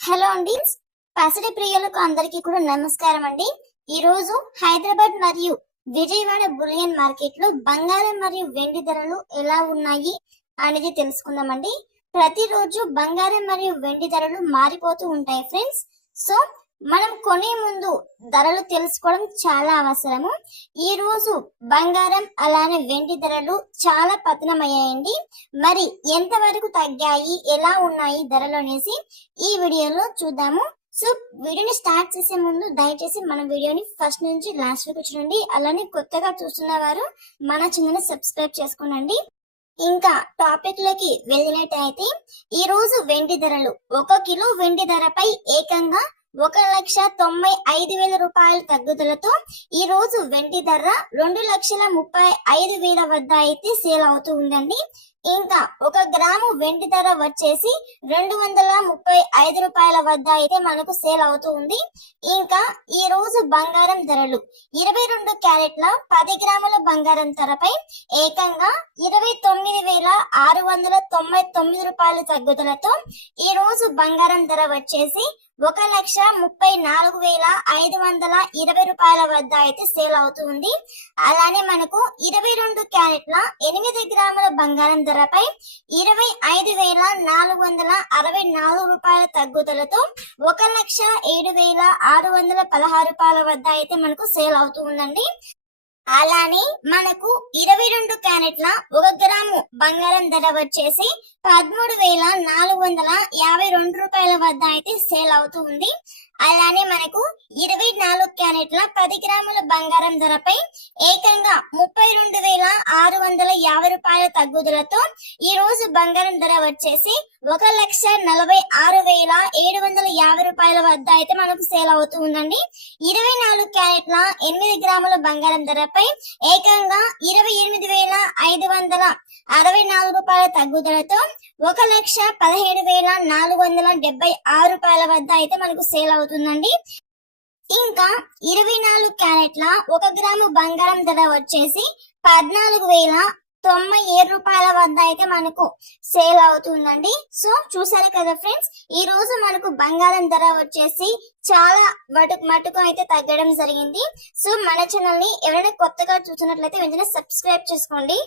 Hello అండి, పసిడి ప్రియులకు అందరికీ కూడా నమస్కారం అండి. ఈ రోజు హైదరాబాద్ మరియు విజయవాడ బులియన్ మార్కెట్ లో బంగారం మరియు వెండి ధరలు ఎలా ఉన్నాయి అనేది తెలుసుకుందామండి. ప్రతిరోజు బంగారం మరియు వెండి ధరలు మారిపోతూ ఉంటాయి ఫ్రెండ్స్. సో మనం కొనే ముందు ధరలు తెలుసుకోవడం చాలా అవసరము. ఈ రోజు బంగారం అలానే వెండి ధరలు చాలా పతనమయ్యాయండి. మరి ఎంత వరకు తగ్గాయి, ఎలా ఉన్నాయి ధరలు అనేసి ఈ వీడియోలో చూద్దాము. సో వీడియోని స్టార్ట్ చేసే ముందు దయచేసి మన వీడియోని ఫస్ట్ నుంచి లాస్ట్ వరకు చూడండి. అలానే కొత్తగా చూస్తున్న వారు మన ఛానల్ సబ్స్క్రైబ్ చేసుకోండి. ఇంకా టాపిక్ లోకి వెళ్ళినట్టయితే ఈ రోజు వెండి ధరలు 1 కిలో వెండి ధరపై ఏకంగా 1,95,000 రూపాయల తగ్గుదలతో ఈ రోజు వెండి ధర 2,35,000 వద్ద అయితే సేల్ అవుతూ ఉందండి. ఇంకా 1 గ్రాము వెండి ధర వచ్చేసి 235 రూపాయల వద్ద అయితే మనకు సేల్ అవుతూ ఉంది. ఇంకా ఈ రోజు బంగారం ధరలు 22 క్యారెట్ల 10 గ్రాముల బంగారం ధరపై ఏకంగా 29,699 రూపాయల తగ్గుదలతో ఈ రోజు బంగారం ధర వచ్చేసి 1,34,520 రూపాయల వద్ద అయితే సేల్ అవుతుంది. అలానే మనకు 22 క్యారెట్ల 8 గ్రాముల బంగారం ధరపై 25,464 రూపాయల తగ్గుదలతో 1,07,616 రూపాయల వద్ద అయితే మనకు సేల్ అవుతూ ఉందండి. అలానే మనకు 22 క్యారెట్ల 1 గ్రాము బంగారం ధర వచ్చేసి 13,452 రూపాయల వద్ద అయితే సేల్ అవుతూ ఉంది. అలానే మనకు 24 క్యారెట్ల 10 గ్రాముల బంగారం ధరపై ఏకంగా 32,650 రూపాయల తగ్గుదలతో ఈ రోజు బంగారం ధర వచ్చేసి 1,46,750 రూపాయల వద్ద అయితే మనకు సేల్ అవుతూ ఉందండి. 24 క్యారెట్ల 8 గ్రాముల బంగారం ధరపై ఏకంగా 28,564 రూపాయల తగ్గుదలతో 1,17,476 రూపాయల వద్ద అయితే మనకు సేల్ అవుతుందండి. ఇంకా 24 క్యారెట్ల 1 గ్రాము బంగారం ధర వచ్చేసి 14,097 రూపాయల వద్ద అయితే మనకు సేల్ అవుతుందండి. సో చూసారు కదా ఫ్రెండ్స్, ఈ రోజు మనకు బంగారం ధర వచ్చేసి చాలా మటుకు అయితే తగ్గడం జరిగింది. సో మన ఛానల్ ని ఎవరైనా కొత్తగా చూసినట్లయితే వెంటనే సబ్స్క్రైబ్ చేసుకోండి.